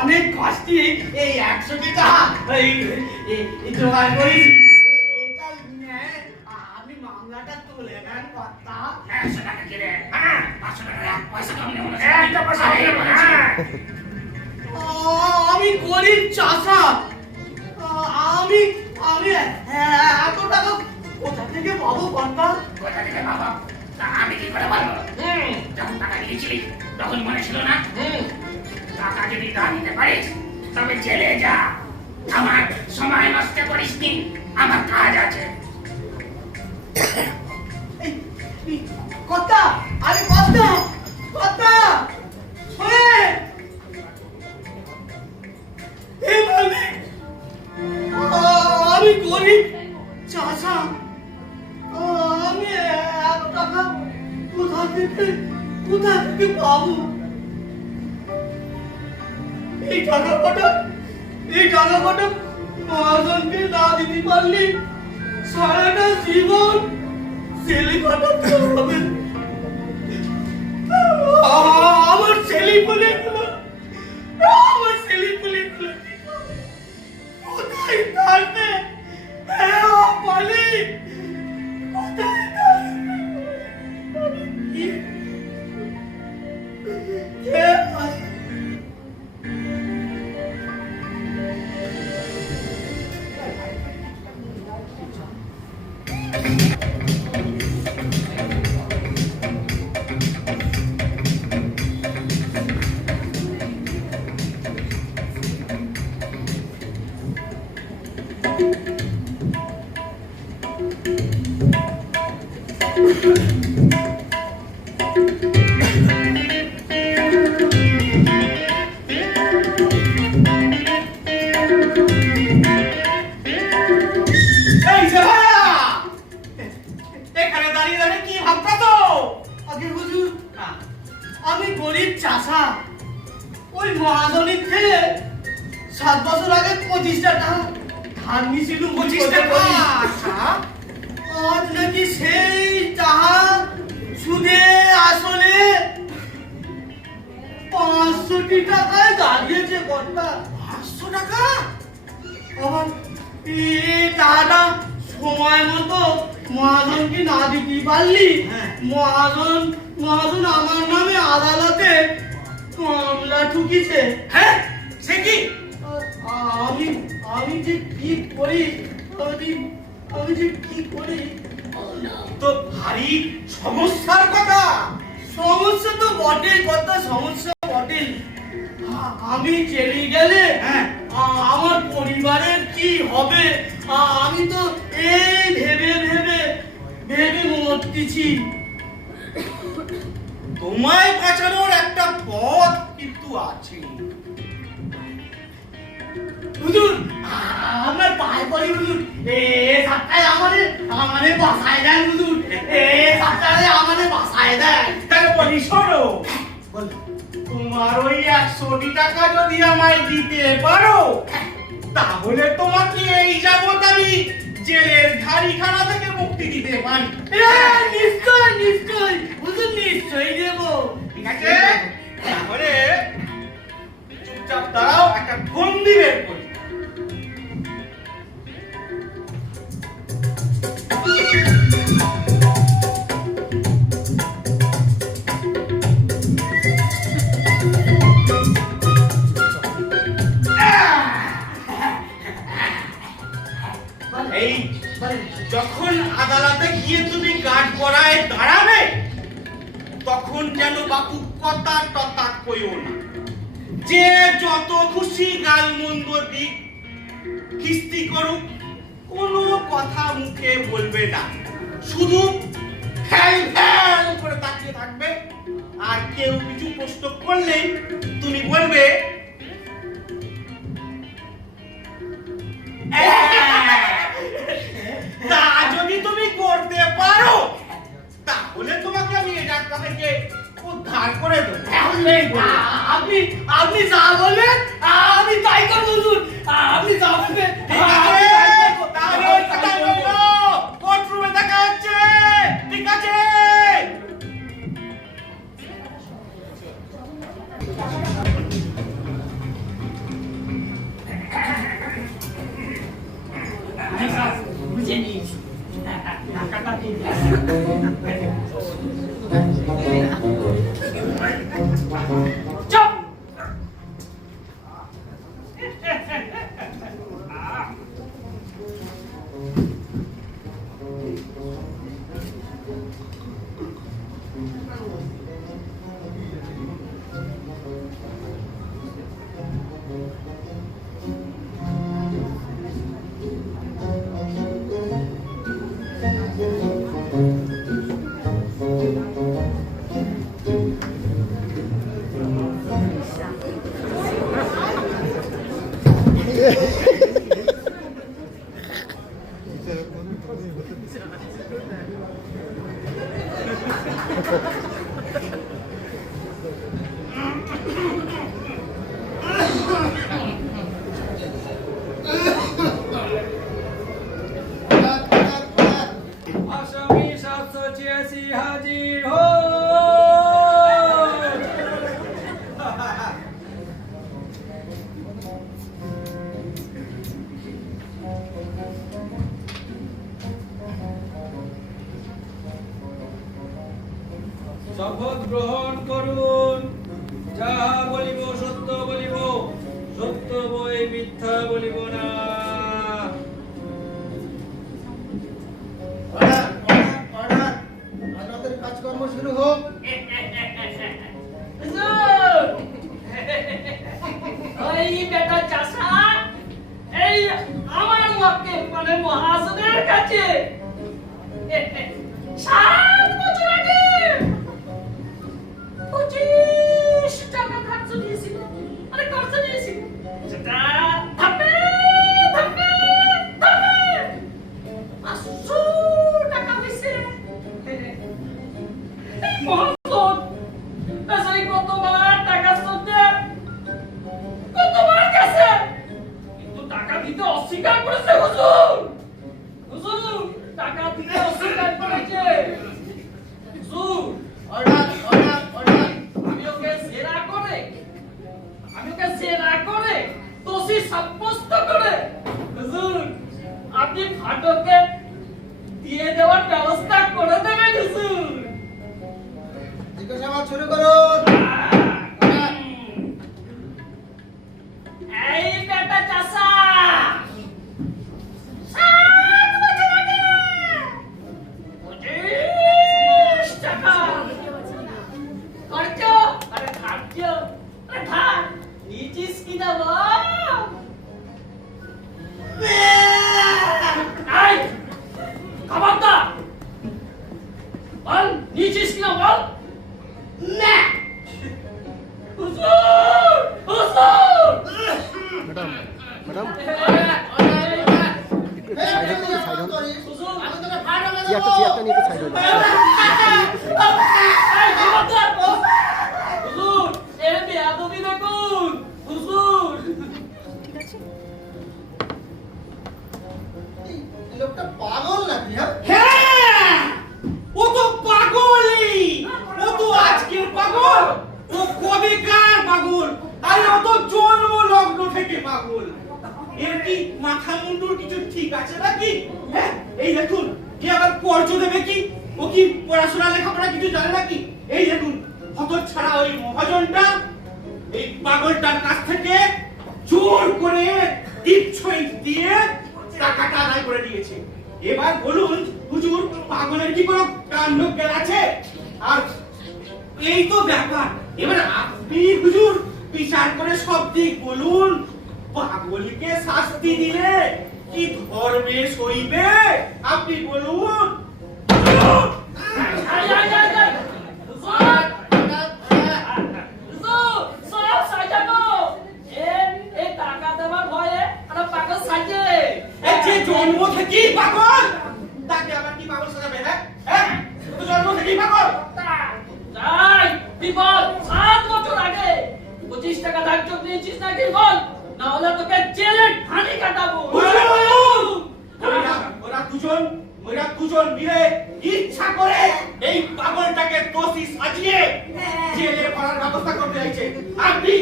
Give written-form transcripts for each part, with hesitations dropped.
অনেক কষ্টে এই 100 টাকা জোগাড় করেছি। আমি মামলাটা তুলে নেন কথা। 100 টাকা কিনে 500 টাকা পয়সা কম নেব না। একটা পয়সা নেব না। আমি গরিব চাষা, আমি এত টাকা কোথা থেকে পাবো কর্তা? কোথা থেকে পাবো আমি কি করে বলবো? যখন টাকা দিয়েছিলি তখন মনে ছিল না? টাকা যদি না দিতে পারিস তবে জেলে যা। আমার সময় নষ্ট করিস নি, আমার কাজ আছে। কর্তা, আরে কর্তা, কর্তা শোনে। আমি গরিব চাষা, আমি এত টাকা কোথা থেকে পাবো? এই টাকা কটা মহাজনকে না দিতে পারলে সারাটা জীবন ছেলে কাটাতে হবে। আমার ছেলে বলে কোথায় থাকবে? মালিক কোথায় থাকবে? আমি গরিব চাষা, ওই মহাজনীর থেকে 7 বছর আগে 25 টাকা ধান নিয়েছিল। 25 টাকা আজ নাকি সেই টাকা সুদে আসলে 500 টাকায় দাঁড়িয়েছে। কর্তা 500 টাকা? আমার এই টাকাটা সময় মতো মহাজনকে না দিতে পারলি মহাজন আমার নামে আদালতে মামলা ঠুকিছে। হ্যাঁ, সে কি? আমি যে কি করি, আমি যে কি করি তো ভারী সমস্যার কথা। সমস্যা তো বটেই কথা, সমস্যা বটেই। আমি চলে গেলে আমার পরিবারের কি হবে? আমি তো এই ভেবে মরতেছি। তোমায় বাঁচানোর একটা পথ কিন্তু আছে। হুজুর, আমার পায়ে পড়ি হুজুর, সাতটায় আমারে বাঁচায় দেন হুজুর, সাতটায় আমারে বাঁচায় দেন। তাহলে বলি শোনো, তোমার ওই 100 টাকা যদি আমায় দিতে পারো তাহলে তোমাকে এই যাবত আমি জেলের ধারিখানা থেকে মুক্তি দিতে পারি। নিশ্চয় হুজুর, নিশ্চয়ই দেব। ঠিক আছে, তাহলে চুপচাপ দাঁড়াও, একটা বন্দি বের করি। এই আদালতে গিয়ে তুমি কাঠ গড়ায় দাঁড়াবে, তখন যেন বাপু কথা টতা কইও না। যে যত খুশি গালমন্দ দিক কিস্তি করুক, কোনো কথা মুখে বলবে না, শুধু ফ্যাল ফ্যাল করে তাকিয়ে থাকবে। আর কেউ কিছু প্রশ্ন করলেই তুমি বলবে তা যদি তুমি করতে পারো, তাহলে তোমাকে আমি এই ডাক্তার থেকে উদ্ধার করে দেবো। আপনি আপনি যা বলবেন আমি তাই করবো হুজুর। আপনি যা বলবেন তাহলে ওই কথা বলবো। কোর্টরুমে দেখা হচ্ছে, ঠিক আছে? বুঝে নিয়েছি টাকাটা দিয়ে চুপ। আসামি 786 হাজির হো। শপথ গ্রহণ করুন। যাহা বলিব সত্য বলিব, সত্য বই মিথ্যা বলিব না। আদালতের কাজকর্ম শুরু হোক। ওই বেটা চাষা এই আমার মাকে মানে মহাজনের কাছে 7 বছর আগে 25 টাকা খরচ দিয়েছিল, আরে খরচ দিয়েছিল সেটা ধাপে ধাপে ধাপে 500 টাকা হয়েছে। এই মহাজন তাছাড়া কতবার টাকা শোধে কতবার গেছে, কিন্তু টাকা দিতে অস্বীকার করেছে হুজুর। হুজুর টাকা দিতে অস্বীকার করেছে হুজুর। Order order order. আমি ওকে জেরা করে দোষী সাব্যস্ত করে হুজুর আপনি ফাটকে দিয়ে দেওয়ার ব্যবস্থা করে দেবেন হুজুর। জিজ্ঞাসাবাদ শুরু করুন। এই বেটা চাষা 7 বছর আগে 25 টাকা খরচ, আরে খরচ আরে ধার নিচিস কিনা বল। এই খবরদার বল, নিচিস কিনা বল। না হুজুর হুজুর। ম্যাডাম ম্যাডাম হুজুর আমি তোকে ফাড়া চেয়ারটা নিয়ে একটু সাইড হয়ে যাও। এই খবরদার হুজুর এর বেয়াদবি দেখুন হুজুর। এই লোকটা পাগল নাকি? হ্যাঁ হ্যাঁ, ও তো পাগলই। ও তো আজকের পাগল, ও কবেকার পাগল, আর ও তো জন্ম লগ্ন থেকে পাগল। এর কি মাথা মুন্ডুর কিছু ঠিক আছে নাকি? হ্যাঁ, এই দেখুন কি আবার কর্জ দেবে কি? ও কি পড়াশোনা লেখাপড়া কিছু জানে নাকি? এই দেখুন হতচ্ছাড়া ওই মহাজনটা এই পাগলটার কাছ থেকে জোর করে টিপছই দিয়ে টাকাটা আদায় করে দিয়েছে। এবার বলুন হুজুর পাগলের কি কোনো কাণ্ড জ্ঞান আছে? আর এই তো ব্যাপার, এবার আপনি হুজুর বিচার করে সব দিক বলুন, পাগলকে শাস্তি দিলে কি ধর্মে সইবে? আপনি বলুন। এই যে জন্ম থেকেই পাগল, তাকে আবার কি পাগল সাজাবে? হ্যাঁ, ও তো জন্ম থেকেই পাগল। তাই বিপদ 7 বছর আগে 25 টাকা ধার্য নিয়েছিস নাকি বল, না হলে তোকে জেলে ঘানি কাটাবো। ওরা দুজন মিলে ইচ্ছা করে এই পাগলটাকে দোষী সাজিয়ে জেলে ভরার ব্যবস্থা করতে চাইছে। আপনি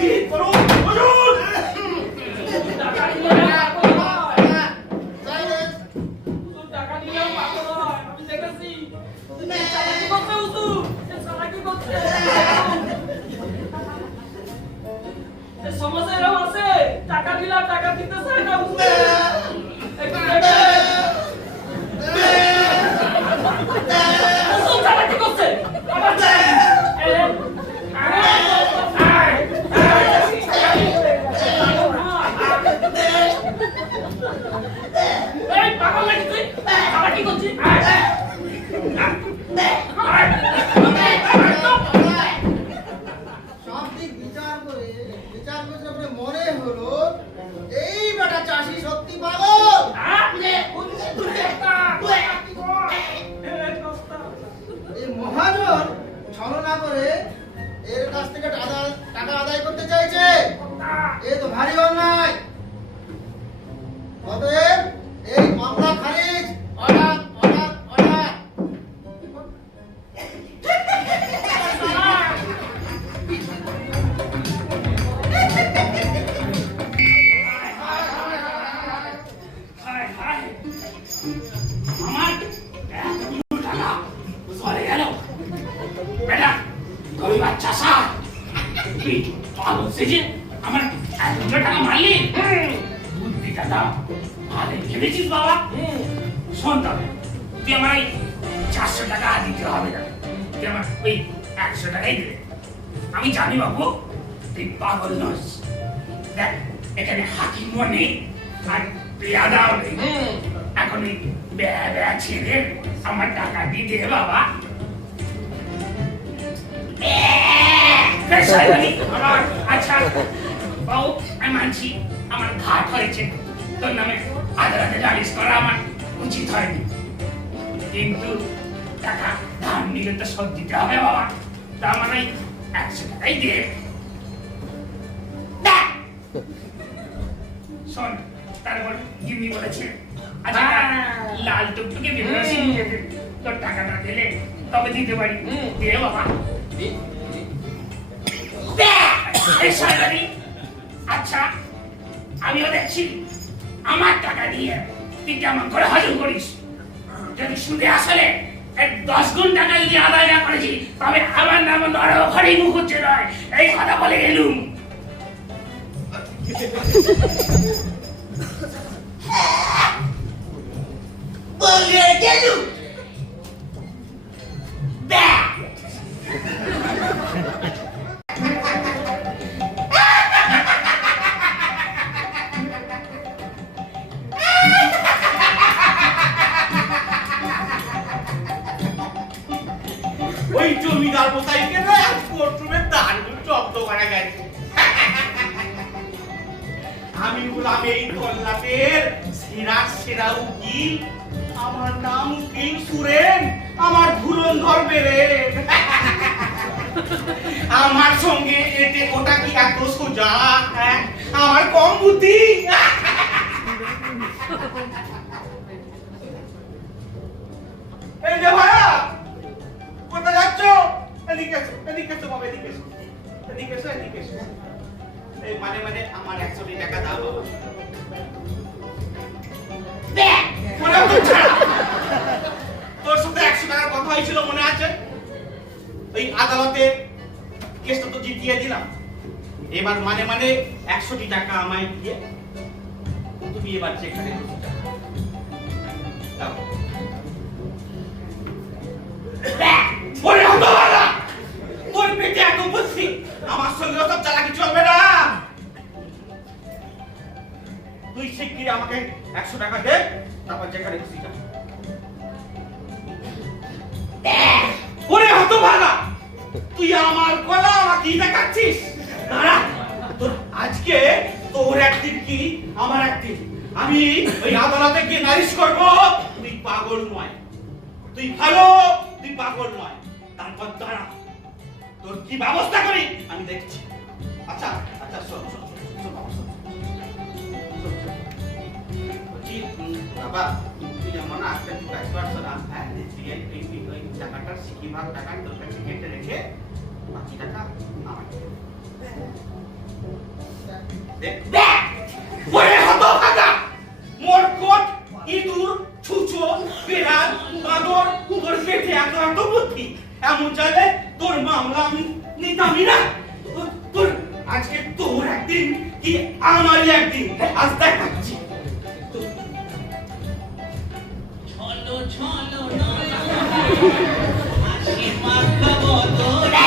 বিহিত করুন হুজুর। টাকা দিলে পাগল হয়, সাইলেন্স। হুজুর টাকা দিলেও পাগল হয়, আমি দেখেছি। চালাকি করছে হুজুর, চালাকি করছে। এই সমাজে এরকম আছে, টাকা দিলে আর টাকা দিতে চায় না হুজুর। একটু দেখবেন। হুজুর চালাকি করছে, আবার এই পাগল নাকি তুই? চালাকি করছিস? সব দিক বিচার করে যখন মনে হলো এই বেটা চাষি সত্যি পাগল। এই মহাজন ছলনা করে এর কাছ থেকে টাকা আদায় করতে চাইছে। এ তো ভারী অন্যায়। অতএব এই মামলা খারিজ। Order order order. আমার এতগুলো টাকা চলে গেল। বেটা তুমি বাচ্চা সা তুই পাগল সেজে আমার এতগুলো টাকা মারলি। বুদ্ধিটা দাও, ভালো ভেবেছিস বাবা। শোন তবে তুই আমার ওই 400 টাকা দিতে হবে না, তুই আমার ওই 100 টাকাই দেবে। আমি জানি বাবু তুই পাগল নস। দেখ এখানে হাকিমও নেই আর পেয়াদাও নেই। এখন এই বেয়া ছেড়ে আমার টাকা দিয়ে দে বাবা। আচ্ছা বাবু আমি মানছি আমার ঘাট হয়েছে, তোর নামে আদালতে নালিশ করা আমার উচিত হয়নি, কিন্তু টাকা ধার নিলে তো শোধ দিতে হবে বাবা। তার মানে 100 টাকাই দে। শোন তারপর গিন্নি বলেছে আচ্ছা লাল টুকটুকে বেরোসি তোর টাকাটা দিলে তবে দিতে পারি। দে বাবা। আচ্ছা আমিও দেখছি আমার টাকা দিয়ে তুই কেমন করে হজম করিস। যদি শুনে আসলে 10 গুণ টাকা যদি আদায় না করেছি তবে আমার নাম নরঘরেই মুখ হচ্ছে নয়, এই কথা বলে গেলুম। বলে গেলুম। ওই জমিদার মশাইকে না কোর্টরুমে দারুণ শব্দ করা গেছে। আমি বললাম এই তল্লাটের সেরা উকিল, আমার নাম উকিল সুরেন, আমার ধুরন্ধর বেড়ে। আমার সঙ্গে এতে ওটা কি এত সোজা? আমার কম বুদ্ধি। এই যে ভাইয়া কোথায় যাচ্ছ? এদিকে এসো, এদিকে এসো বাবা, এদিকে এসো, এদিকে এসো, এদিকে এসো। এই মানে আমার 100 টাকা দাও বাবা। তোর সাথে 100 টাকার কথা হয়েছিল মনে আছে? ওই আদালতে কেসটা তো জিতিয়ে দিলাম। এবার মানে 100 টাকা আমায় দিয়ে তুমি এবার চেক করে দাও। ওরে হতভাগা, তোর পেটে এত বুদ্ধি, আমার সঙ্গে ওসব চালাকি চলবে না। তুই শিগগিরই আমাকে 100 টাকা দে, তারপর যেখানে খুশি যা। ওরে হতভাগা, তুই আমার গলা আমাকে দেখাচ্ছিস? দাঁড়া, তোর আজকে তোর একদিন কি আমার একদিন। আমি ওই আদালতে গিয়ে নালিশ করব তুই পাগল নয়, তুই ভালো, তুই পাগল নয়। তারপর দাঁড়া, তোর কি ব্যবস্থা করি আমি দেখছি। আচ্ছা আচ্ছা, শোন শোন শোন বাবা, শোন। বলছি, বাবা তুই যেমন আজকে কাজ করছো না, হ্যাঁ ওই টাকাটা সিকি ভাগ টাকা তোর কাছে কেটে রেখে বাকি টাকা আমাকে দে। ওরে হতভাগা, মরকট, ইঁদুর, ছুঁচো, বিড়াল, বাঁদর, তোর পেটে এত এত বুদ্ধি, এমন চাইলে তোর মামলা আমি নিতামই না। তোর আজকে তোর একদিন কি আমারই একদিন, আজ দেখাচ্ছি। ছলো ছলো নয়ন হাসি মাখা বদনে